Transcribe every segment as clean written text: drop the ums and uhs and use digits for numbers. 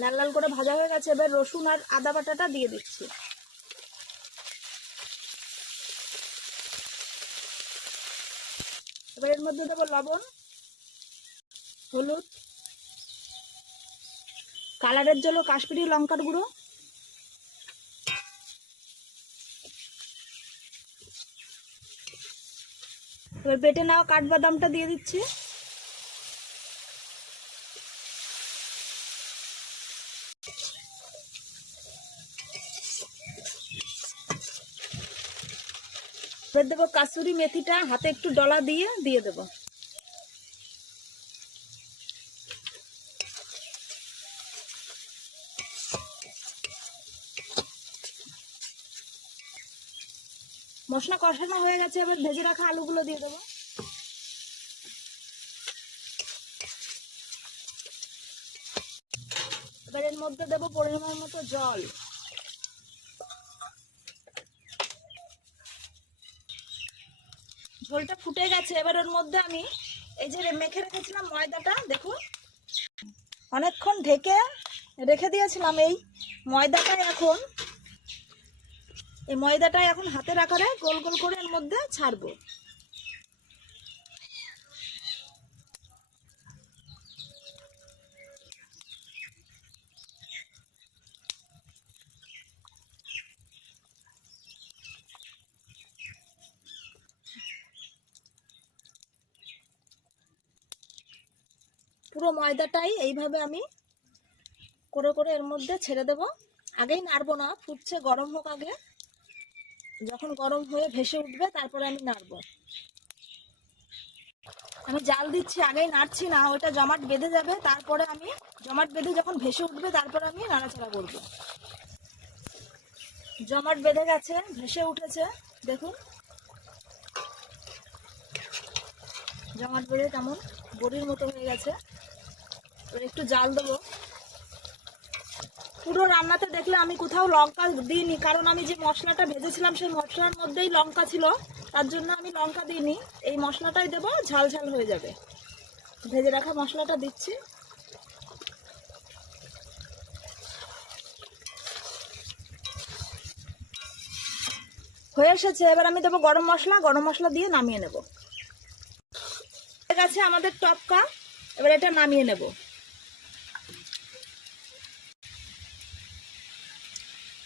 লাল লাল করে ভাজা হয়ে গেছে। এবার রসুন আর আদা বাটাটা দিয়ে দিচ্ছি। এবার এর মধ্যে দেবো লবণ, হলুদ, কালারের জন্য কাশ্মীরি লঙ্কার গুঁড়ো, এবার বেটে নেওয়া কাঠবাদামটা দিয়ে দিচ্ছি। এবার দেবো কাসুরি মেথিটা হাতে একটু ডলা দিয়ে দেবো। মশলা কষানো হয়ে গেছে, এবার ভেজে রাখা আলুগুলো দিয়ে দেবো। এবার এর মধ্যে দেবো পরিমাণ মতো জল। ঝোলটা ফুটে গেছে। এবার ওর মধ্যে আমি এই যে মেখে রেখেছিলাম ময়দাটা, দেখুন অনেকক্ষণ ঢেকে রেখে দিয়েছিলাম। এই ময়দাটাই এখন হাতের আকারে গোল গোল করে এর মধ্যে ছাড়বো। পুরো ময়দাটাই এইভাবে আমি করে করে এর মধ্যে ছেড়ে দেব। আগেই নাড়বো না, ফুটছে, গরম হোক আগে। যখন গরম হয়ে ভেসে উঠবে তারপরে আমি নাড়বো। আমি জাল দিচ্ছি, আগেই নাড়ছি না, ওটা জমাট বেঁধে যাবে। তারপরে আমি জমাট বেঁধে যখন ভেসে উঠবে তারপরে আমি নাড়াচাড়া করব। জমাট বেঁধে গেছে, ভেসে উঠেছে, দেখুন জমাট বেঁধে কেমন বড়ির মতো হয়ে গেছে। এবার একটু জাল দেবো। পুরো রান্নাতে দেখলে আমি কোথাও লঙ্কা দিইনি, কারণ আমি যে মশলাটা ভেজেছিলাম সেই মশলার মধ্যেই লঙ্কা ছিল, তার জন্য আমি লঙ্কা দিইনি। এই মশলাটাই দেবো, ঝাল ঝাল হয়ে যাবে। ভেজে রাখা মশলাটা দিচ্ছি। হয়ে এসেছে। এবার আমি দেবো গরম মশলা দিয়ে নামিয়ে নেব। ঠিক আছে আমাদের টপকা, এবার এটা নামিয়ে নেব।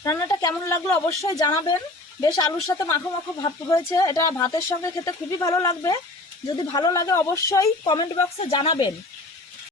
রান্নাটা কেমন লাগলো অবশ্যই জানাবেন। বেশ আলুর সাথে মাখো মাখো ভাত হয়েছে, এটা ভাতের সঙ্গে খেতে খুবই ভালো লাগবে। যদি ভালো লাগে অবশ্যই কমেন্ট বক্সে জানাবেন।